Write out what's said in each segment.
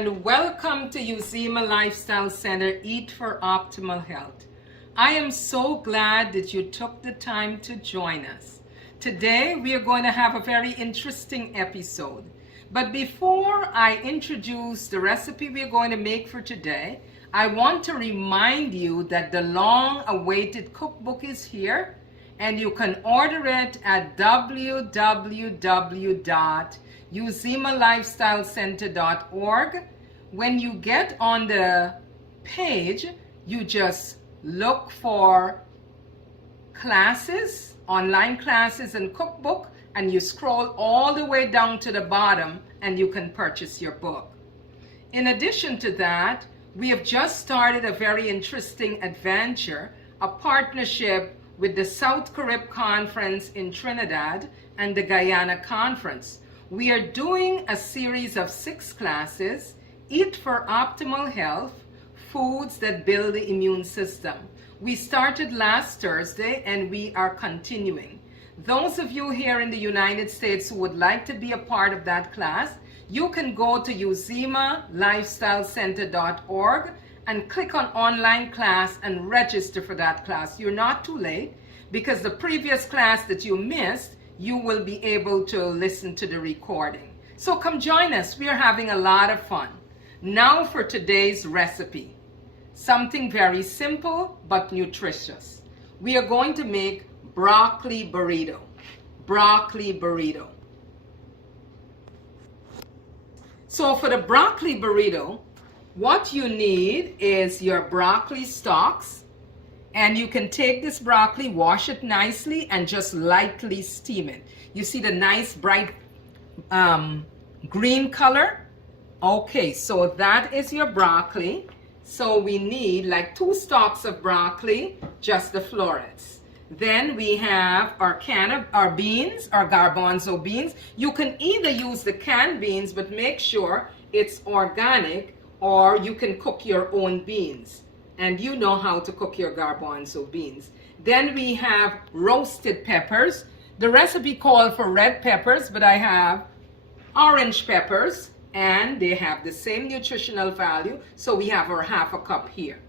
and welcome to Uzima Lifestyle Center, Eat for Optimal Health. I am so glad that you took the time to join us. Today we are going to have a very interesting episode. But before I introduce the recipe we're going to make for today, I want to remind you that the long-awaited cookbook is here, and you can order it at www.uzimalifestylecenter.org. When you get on the page, you just look for classes, online classes and cookbook, and you scroll all the way down to the bottom and you can purchase your book. In addition to that, we have just started a very interesting adventure, a partnership with the South Carib Conference in Trinidad and the Guyana Conference. We are doing a series of 6 classes, Eat for Optimal Health, Foods that Build the Immune System. We started last Thursday and we are continuing. Those of you here in the United States who would like to be a part of that class, you can go to uzimalifestylecenter.org and click on online class and register for that class. You're not too late, because the previous class that you missed, you will be able to listen to the recording. So come join us. We are having a lot of fun. Now for today's recipe. Something very simple but nutritious. We are going to make broccoli burrito. Broccoli burrito. So for the broccoli burrito, what you need is your broccoli stalks, and you can take this broccoli, wash it nicely, and just lightly steam it. You see the nice bright green color? Okay, so that is your broccoli. So we need like 2 stalks of broccoli, just the florets. Then we have our beans, our garbanzo beans. You can either use the canned beans, but make sure it's organic, or you can cook your own beans. And you know how to cook your garbanzo beans. Then we have roasted peppers. The recipe called for red peppers, but I have orange peppers, and they have the same nutritional value. So we have our 1/2 cup here.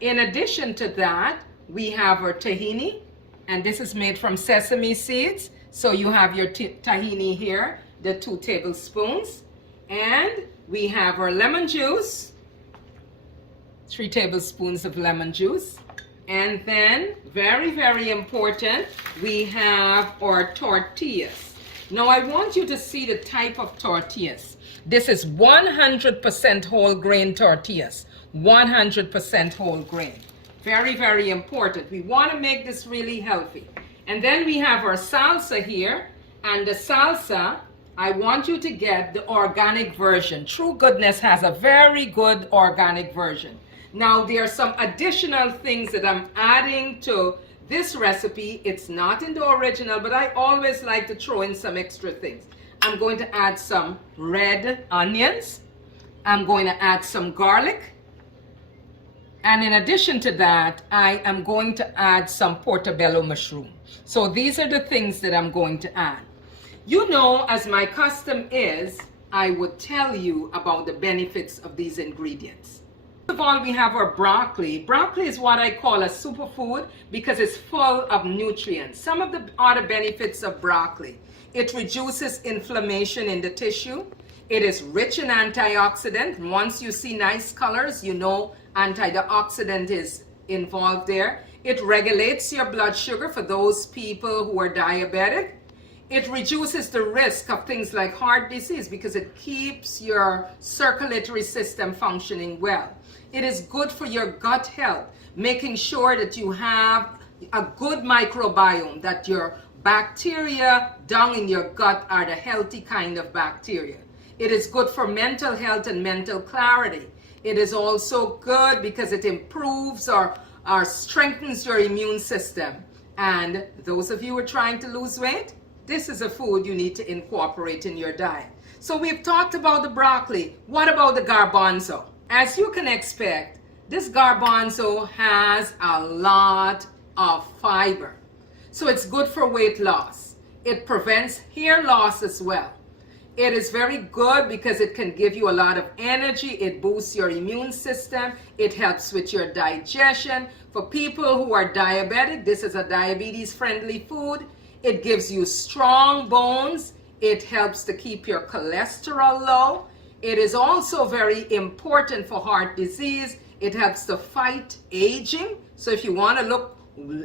In addition to that, we have our tahini, and this is made from sesame seeds. So you have your tahini here, the 2 tablespoons. And we have our lemon juice, 3 tablespoons of lemon juice. And then, very, very important, we have our tortillas. Now I want you to see the type of tortillas. This is 100% whole grain tortillas, 100% whole grain. Very, very important. We want to make this really healthy. And then we have our salsa here. And the salsa, I want you to get the organic version. True Goodness has a very good organic version. Now there are some additional things that I'm adding to this recipe. It's not in the original, but I always like to throw in some extra things. I'm going to add some red onions. I'm going to add some garlic. And in addition to that, I am going to add some portobello mushroom. So these are the things that I'm going to add. You know, as my custom is, I would tell you about the benefits of these ingredients. First of all, we have our broccoli. Broccoli is what I call a superfood because it's full of nutrients. Some of the other benefits of broccoli: it reduces inflammation in the tissue. It is rich in antioxidant. Once you see nice colors, you know antioxidant is involved there. It regulates your blood sugar for those people who are diabetic. It reduces the risk of things like heart disease because it keeps your circulatory system functioning well. It is good for your gut health, making sure that you have a good microbiome, that your bacteria down in your gut are the healthy kind of bacteria. It is good for mental health and mental clarity. It is also good because it improves or strengthens your immune system. And those of you who are trying to lose weight, this is a food you need to incorporate in your diet. So we've talked about the broccoli. What about the garbanzo? As you can expect, this garbanzo has a lot of fiber. So it's good for weight loss. It prevents hair loss as well. It is very good because it can give you a lot of energy. It boosts your immune system. It helps with your digestion. For people who are diabetic, this is a diabetes-friendly food. It gives you strong bones. It helps to keep your cholesterol low. It is also very important for heart disease. It helps to fight aging. So if you want to look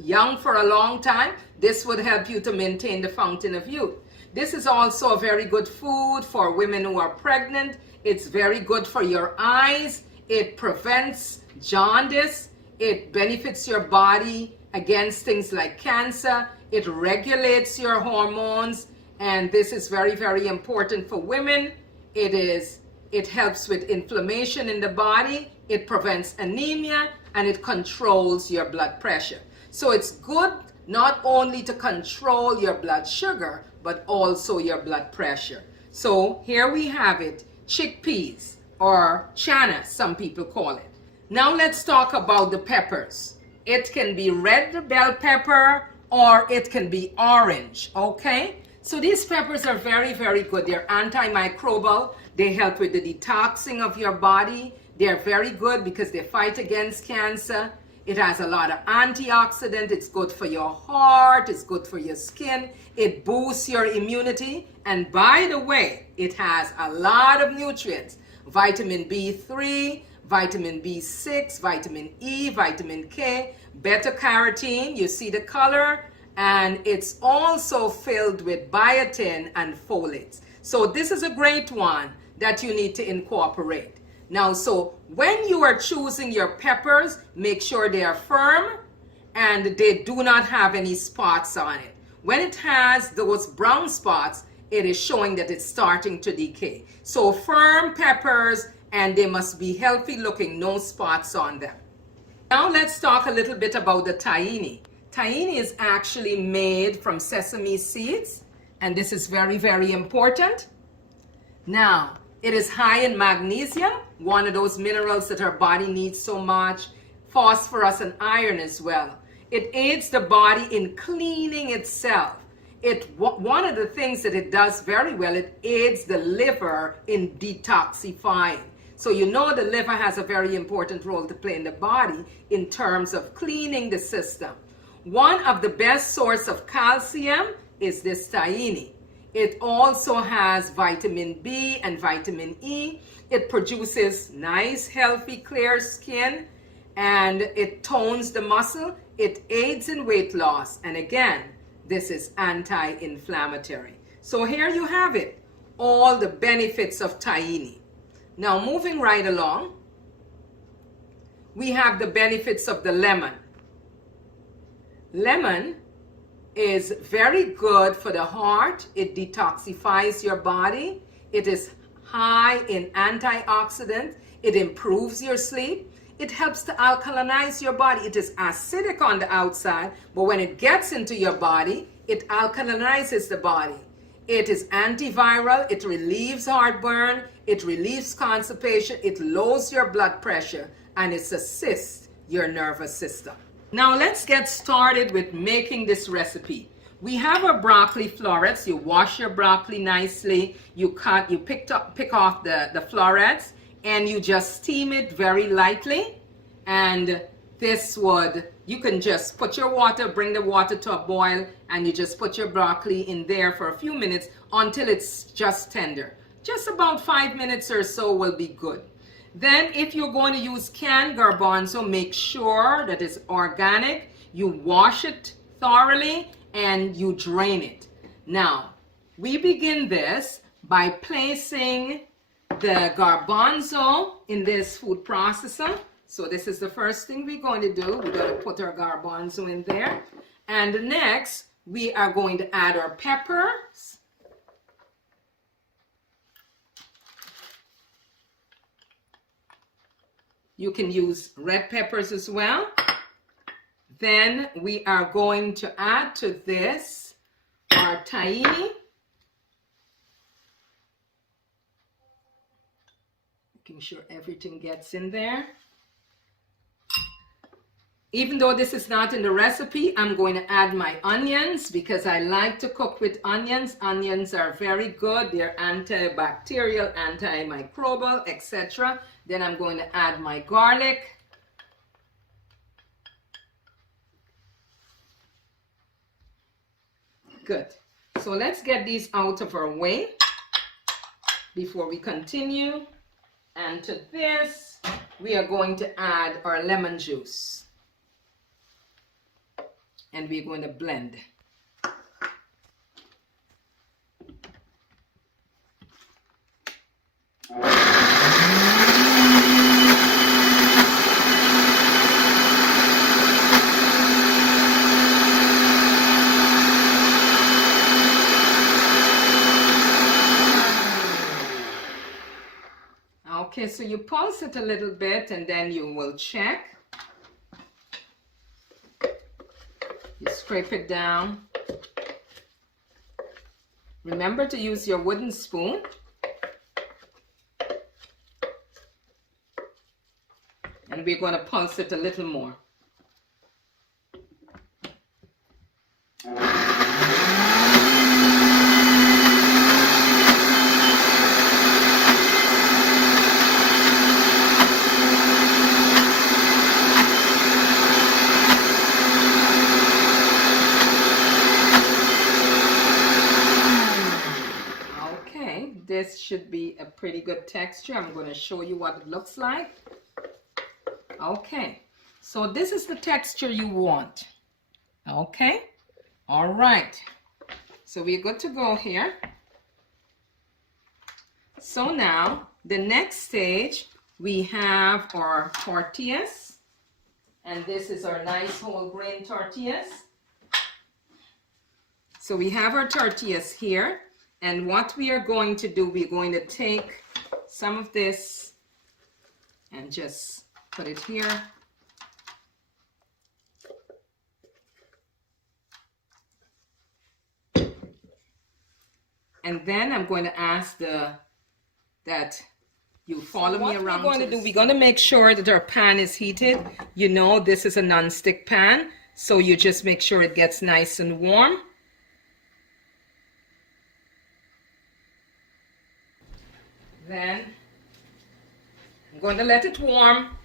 young for a long time, this would help you to maintain the fountain of youth. This is also a very good food for women who are pregnant. It's very good for your eyes. It prevents jaundice. It benefits your body against things like cancer. It regulates your hormones. And this is very, very important for women. It helps with inflammation in the body. It prevents anemia, and it controls your blood pressure. So it's good not only to control your blood sugar, but also your blood pressure. So here we have it, chickpeas, or chana, some people call it. Now let's talk about the peppers. It can be red bell pepper, or it can be orange, okay? So these peppers are very, very good. They're antimicrobial. They help with the detoxing of your body. They're very good because they fight against cancer. It has a lot of antioxidants. It's good for your heart. It's good for your skin. It boosts your immunity. And by the way, it has a lot of nutrients. Vitamin B3, vitamin B6, vitamin E, vitamin K, beta-carotene. You see the color? And it's also filled with biotin and folates. So this is a great one that you need to incorporate. Now, so when you are choosing your peppers, make sure they are firm and they do not have any spots on it. When it has those brown spots, it is showing that it's starting to decay. So firm peppers, and they must be healthy looking, no spots on them. Now let's talk a little bit about the tahini. Tahini is actually made from sesame seeds, and this is very, very important. Now, it is high in magnesium, one of those minerals that our body needs so much, phosphorus and iron as well. It aids the body in cleaning itself. One of the things that it does very well, it aids the liver in detoxifying. So you know the liver has a very important role to play in the body in terms of cleaning the system. One of the best sources of calcium is this tahini. It also has vitamin B and vitamin E. It produces nice, healthy, clear skin, and it tones the muscle. It aids in weight loss. And again, this is anti-inflammatory. So here you have it, all the benefits of tahini. Now moving right along, we have the benefits of the lemon. Lemon is very good for the heart. It detoxifies your body. It is high in antioxidants. It improves your sleep. It helps to alkalinize your body. It is acidic on the outside, but when it gets into your body, it alkalinizes the body. It is antiviral. It relieves heartburn. It relieves constipation. It lowers your blood pressure, and it assists your nervous system. Now let's get started with making this recipe. We have our broccoli florets. You wash your broccoli nicely. You pick off the florets, and you just steam it very lightly. And you can just put your water, bring the water to a boil, and you just put your broccoli in there for a few minutes until it's just tender. Just about 5 minutes or so will be good. Then if you're going to use canned garbanzo, make sure that it's organic. You wash it thoroughly and you drain it. Now, we begin this by placing the garbanzo in this food processor. So this is the first thing we're going to do. We're going to put our garbanzo in there. And next, we are going to add our peppers. You can use red peppers as well. Then we are going to add to this our tahini. Making sure everything gets in there. Even though this is not in the recipe, I'm going to add my onions because I like to cook with onions. Onions are very good. They're antibacterial, antimicrobial, etc. Then I'm going to add my garlic. Good. So let's get these out of our way before we continue. And to this, we are going to add our lemon juice. And we're going to blend. Okay, so you pulse it a little bit and then you will check. You scrape it down. Remember to use your wooden spoon. And we're going to pulse it a little more. This should be a pretty good texture. I'm going to show you what it looks like. Okay, so this is the texture you want. Okay, all right. So we're good to go here. So now, the next stage, we have our tortillas. And this is our nice whole grain tortillas. So we have our tortillas here. And what we are going to do, we're going to take some of this and just put it here. And then I'm going to ask that you follow me around. What we're going to do, we're going to make sure that our pan is heated. You know, this is a non-stick pan, so you just make sure it gets nice and warm. Then I'm going to let it warm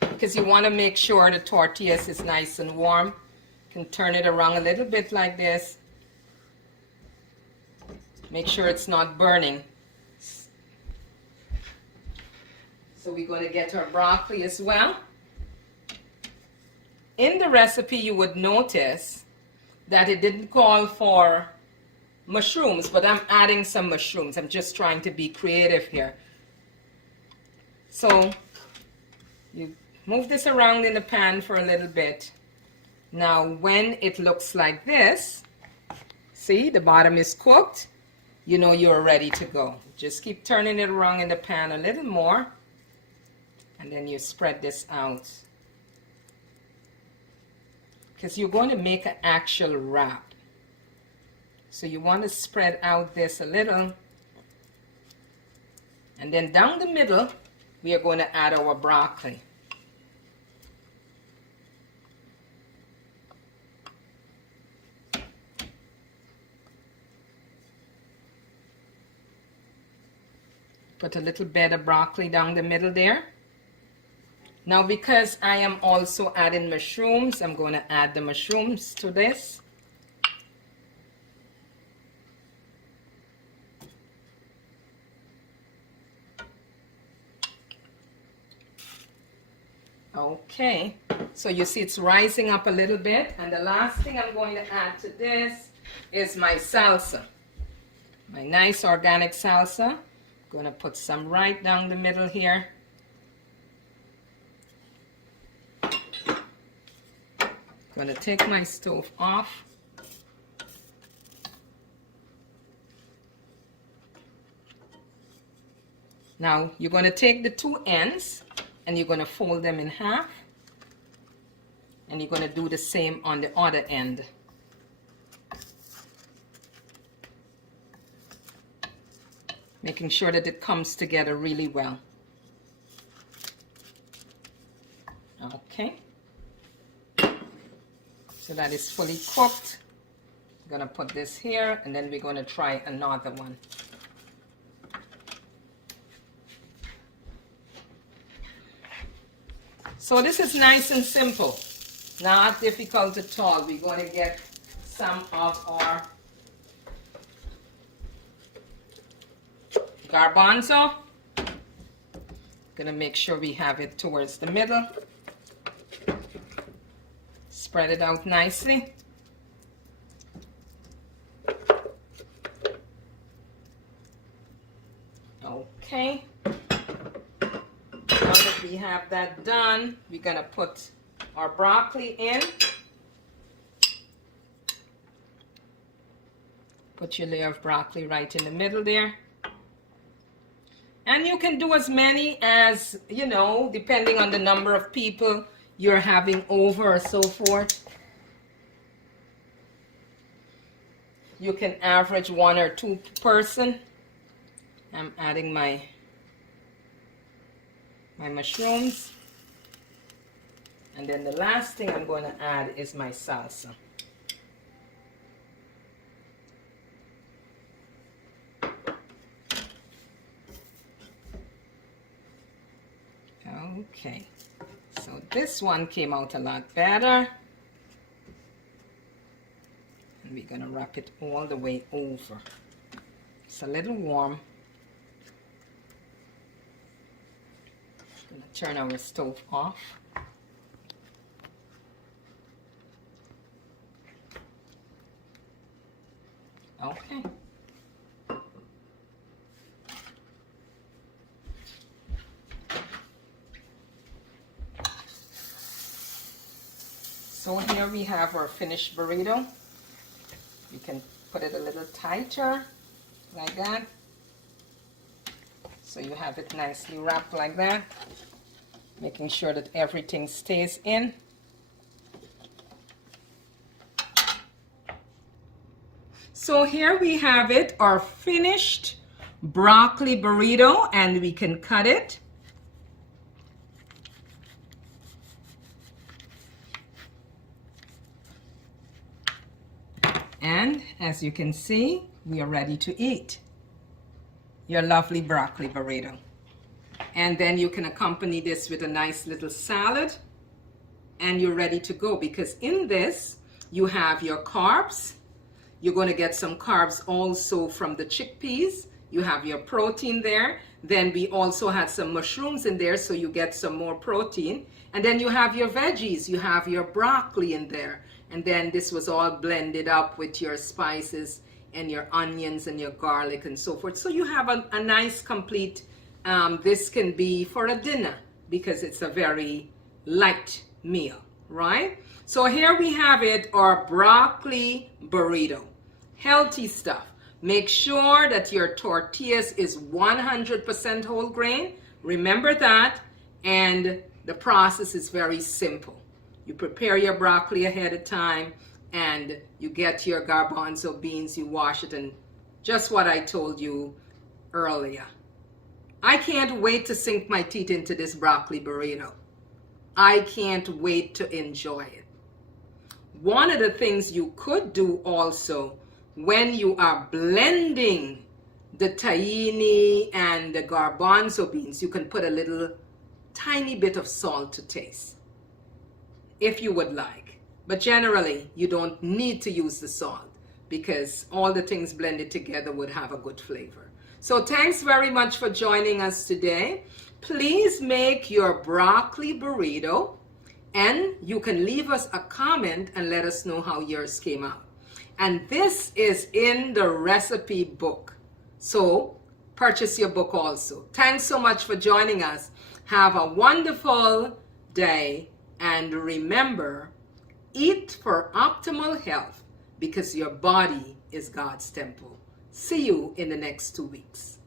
because you want to make sure the tortillas is nice and warm. You can turn it around a little bit like this. Make sure it's not burning. So we're going to get our broccoli as well. In the recipe, you would notice that it didn't call for mushrooms, but I'm adding some mushrooms. I'm just trying to be creative here. So you move this around in the pan for a little bit. Now when it looks like this, see the bottom is cooked, you know you're ready to go. Just keep turning it around in the pan a little more, and then you spread this out because you're going to make an actual wrap. So you want to spread out this a little. And then down the middle, we are going to add our broccoli. Put a little bit of broccoli down the middle there. Now because I am also adding mushrooms, I'm going to add the mushrooms to this. Okay, so you see it's rising up a little bit, and the last thing I'm going to add to this is my salsa. My nice organic salsa. I'm going to put some right down the middle here. Going to take my stove off. Now you're going to take the two ends and you're going to fold them in half, and you're going to do the same on the other end. Making sure that it comes together really well. Okay. So that is fully cooked. I'm gonna put this here, and then we're gonna try another one. So this is nice and simple, not difficult at all. We're going to get some of our garbanzo. Gonna make sure we have it towards the middle. Spread it out nicely. Okay. Now that we have that done, we're gonna put our broccoli in. Put your layer of broccoli right in the middle there. And you can do as many as, you know, depending on the number of people you're having over or so forth. You can average 1 or 2 per person. I'm adding my mushrooms. And then the last thing I'm going to add is my salsa. Okay, so this one came out a lot better. And we're going to wrap it all the way over. It's a little warm. Going to turn our stove off. Okay. So here we have our finished burrito. You can put it a little tighter, like that. So you have it nicely wrapped like that, making sure that everything stays in. So here we have it, our finished broccoli burrito, and we can cut it. And as you can see, we are ready to eat your lovely broccoli burrito. And then you can accompany this with a nice little salad, and you're ready to go, because in this you have your carbs. You're going to get some carbs also from the chickpeas. You have your protein there. Then we also had some mushrooms in there, so you get some more protein. And then you have your veggies. You have your broccoli in there. And then this was all blended up with your spices and your onions and your garlic and so forth. So you have a nice complete, this can be for a dinner because it's a very light meal, right? So here we have it, our broccoli burrito. Healthy stuff. Make sure that your tortillas is 100% whole grain. Remember that. And the process is very simple. You prepare your broccoli ahead of time, and you get your garbanzo beans, you wash it, and just what I told you earlier. I can't wait to sink my teeth into this broccoli burrito. I can't wait to enjoy it. One of the things you could do also when you are blending the tahini and the garbanzo beans, you can put a little tiny bit of salt to taste, if you would like. But generally, you don't need to use the salt because all the things blended together would have a good flavor. So thanks very much for joining us today. Please make your broccoli burrito, and you can leave us a comment and let us know how yours came out. And this is in the recipe book. So purchase your book also. Thanks so much for joining us. Have a wonderful day. And remember, eat for optimal health because your body is God's temple. See you in the next 2 weeks.